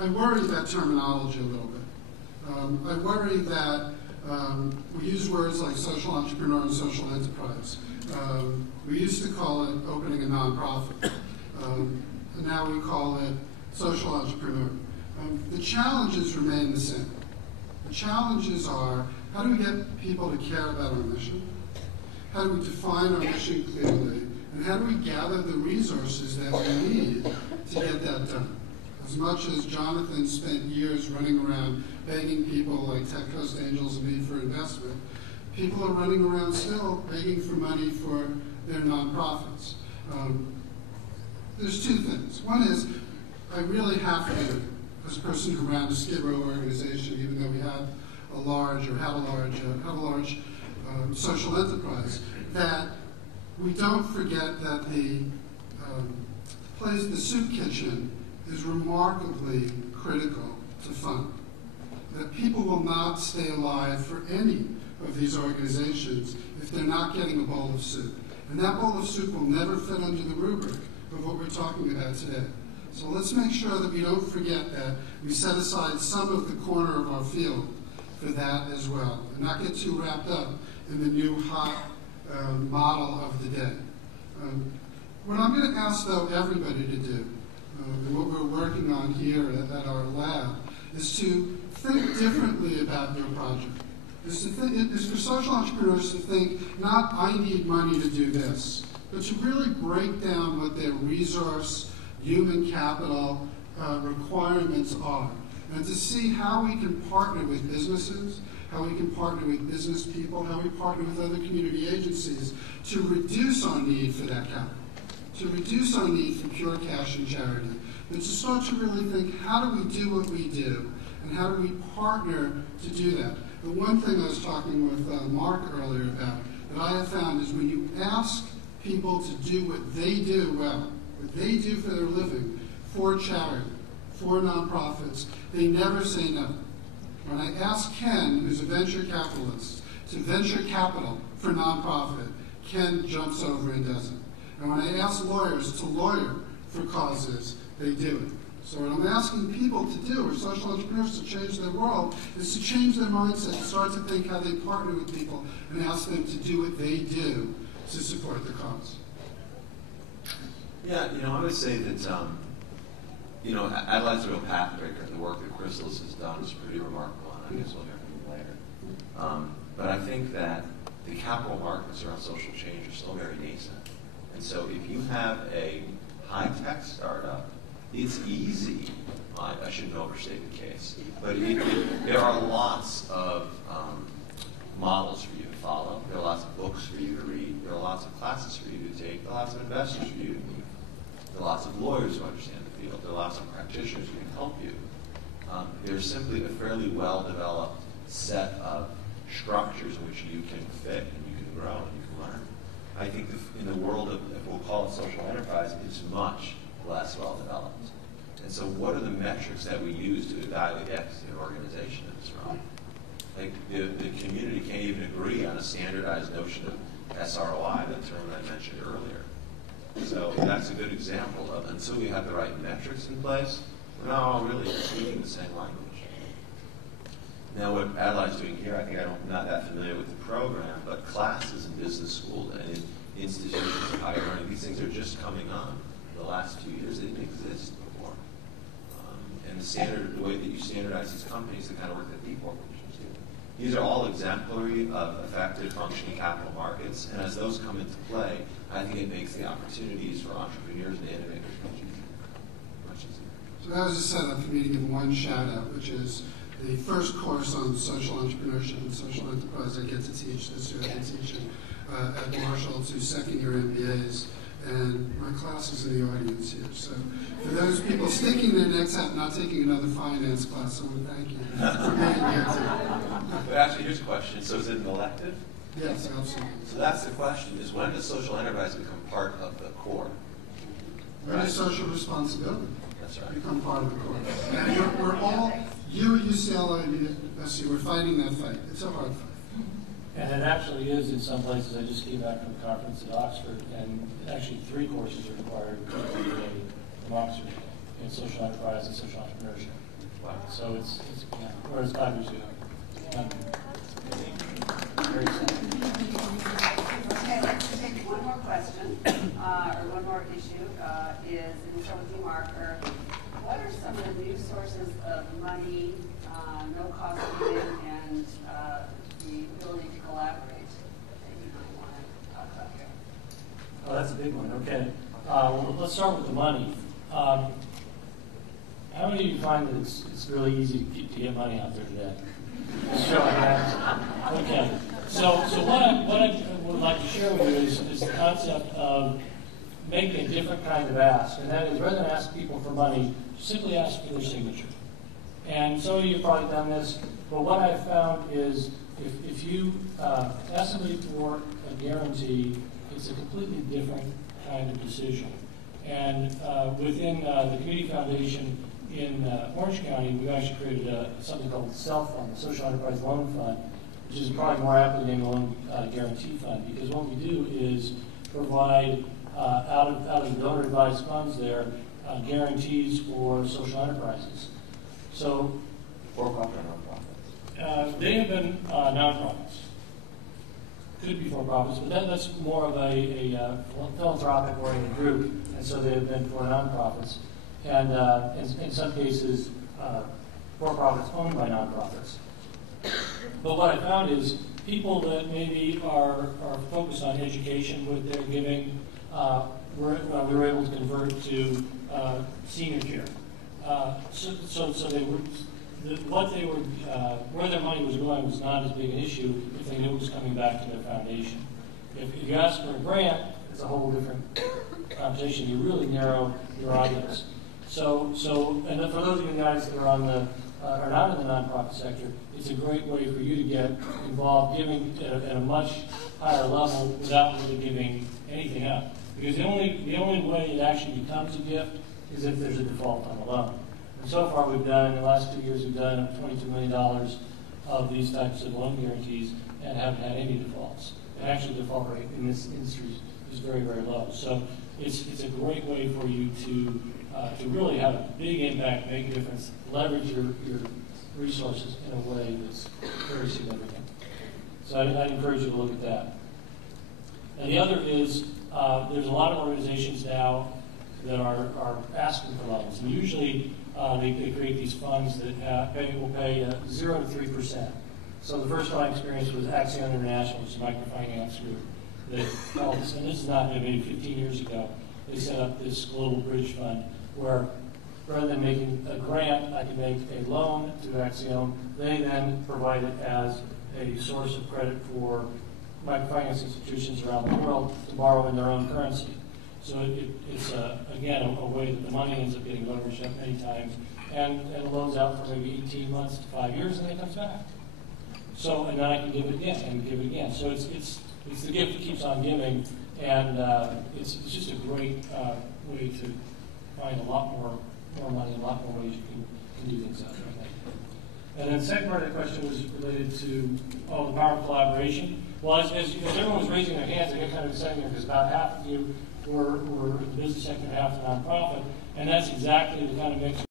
I worry that terminology a little bit. I worry that we use words like social entrepreneur and social enterprise. We used to call it opening a nonprofit. And now we call it social entrepreneur. The challenges remain the same. The challenges are, how do we get people to care about our mission? How do we define our mission clearly? And how do we gather the resources that we need to get that done? As much as Jonathan spent years running around begging people like Tech Coast Angels and me for investment, people are running around still begging for money for their nonprofits. There's two things. One is, I really have to, as a person who ran a Skid Row organization, even though we had a large social enterprise, that we don't forget that the soup kitchen is remarkably critical to fund. That people will not stay alive for any of these organizations if they're not getting a bowl of soup. And that bowl of soup will never fit under the rubric of what we're talking about today. So let's make sure that we don't forget that we set aside some of the corner of our field for that as well, and not get too wrapped up in the new hot model of the day. What I'm going to ask, though, everybody to do, and what we're working on here at our lab, is to think differently about your project. Is for social entrepreneurs to think, not I need money to do this, but to really break down what their resource, human capital requirements are, and to see how we can partner with businesses, how we can partner with business people, how we partner with other community agencies to reduce our need for that capital, to reduce our need for pure cash and charity, and to start to really think, how do we do what we do, and how do we partner to do that? The one thing I was talking with Mark earlier about that I have found is when you ask people to do what they do well, what they do for their living, for charity, for nonprofits, they never say no. When I ask Ken, who's a venture capitalist, to venture capital for nonprofit, Ken jumps over and does it. And when I ask lawyers to lawyer for causes, they do it. So what I'm asking people to do, or social entrepreneurs to change their world, is to change their mindset, start to think how they partner with people, and ask them to do what they do to support the cause. Yeah, I would say that, Adelaide's a real pathbreaker, and the work that Chrysalis has done is pretty remarkable, and I guess we'll hear from you later. But I think that the capital markets around social change are still very nascent. And so if you have a high-tech startup, it's easy. I shouldn't overstate the case, but there are lots of models for you to follow. There are lots of books for you to read. There are lots of classes for you to take. There are lots of investors for you to meet. There are lots of lawyers who understand the field. There are lots of practitioners who can help you. There's simply a fairly well-developed set of structures in which you can fit and you can grow and you can learn. I think in the world of, if we'll call it social enterprise, it's much less well-developed. And so what are the metrics that we use to evaluate the efficacy of an organization in this realm? Like the community can't even agree on a standardized notion of SROI, the term I mentioned earlier. So that's a good example of, until we have the right metrics in place, we're not all really speaking the same language. Now what Adelaide's doing here, I think I'm not that familiar with the program, but classes in business schools and in institutions of higher learning, these things are just coming on. The last 2 years, they didn't exist before. And the way that you standardize these companies, the kind of work that deep corporations do. These are all exemplary of effective functioning capital markets, and as those come into play, I think it makes the opportunities for entrepreneurs and innovators much easier. So that was a setup for me to give one shout out, which is the first course on social entrepreneurship and social enterprise I get to teach this year. I'm teaching at Marshall to second-year MBAs. And my class is in the audience here. So for those people sticking their necks out, not taking another finance class, I want to thank you for being here too. But actually, here's a question. So is it an elective? Yes, absolutely. So that's the question, is when does social enterprise become part of the core? When does social responsibility become part of the core? And we're all, you at UCLA and USC, we're fighting that fight. It's a hard fight. And it actually is in some places. I just came back from the conference at Oxford, and actually 3 courses are required from Oxford in social enterprise and social entrepreneurship. So it's yeah, whereas 5 years ago. Very exciting. Okay, let's take one more question, or one more issue, is, and we'll start with you, Mark, what are some of the new sources of money, no cost giving, and the ability to collaborate that you might want to talk about here? Oh, that's a big one. Okay. Well, let's start with the money. How many of you find that it's really easy to get money out there today? Show of hands. Okay. So what I would like to share with you is the concept of making a different kind of ask, and that is rather than ask people for money, simply ask for their signature. And some of you have probably done this, but what I've found is if you ask somebody for a guarantee, it's a completely different kind of decision. And within the Community Foundation in Orange County, we've actually created something called the SELF Fund, the Social Enterprise Loan Fund, which is probably more aptly named Loan Guarantee Fund, because what we do is provide out of the donor-advised funds there guarantees for social enterprises. So, For-profit or non-profit? they have been nonprofits. Could be for-profits, but that's more of a philanthropic-oriented group, and so they have been for nonprofits. And in some cases, for-profits owned by nonprofits. But what I found is people that maybe are focused on education with their giving, we were able to convert to senior care. So they were, where their money was going was not as big an issue if they knew it was coming back to their foundation. If you ask for a grant, it's a whole different conversation. You really narrow your audience. So, and then for those of you guys that are are not in the nonprofit sector, it's a great way for you to get involved, giving at a much higher level without really giving anything up. Because the only way it actually becomes a gift is if there's a default on the loan. And so far we've done, in the last 2 years, we've done $22 million of these types of loan guarantees and haven't had any defaults. And actually the default rate in this industry is very, very low. So it's a great way for you to really have a big impact, make a difference, leverage your resources in a way that's very significant. So I'd encourage you to look at that. And the other is there's a lot of organizations now that are asking for loans. And usually they create these funds that will pay 0 to 3%. So the first one I experienced was Axion International, which is a microfinance group. They called us, and this is not maybe 15 years ago, they set up this global bridge fund where rather than making a grant, I could make a loan to Axiom. They then provide it as a source of credit for microfinance institutions around the world to borrow in their own currency. So it's again, a way that the money ends up getting leveraged up many times and loans out for maybe 18 months to 5 years, and then it comes back. So, and then I can give it again and give it again. So it's the gift that keeps on giving, and it's just a great way to find a lot more money, a lot more ways you can do things out there, I think. And then the second part of the question was related to the power of collaboration. Well, as everyone was raising their hands, I got kind of excited because about half of you were in the business sector and half the nonprofit, and that's exactly the kind of mix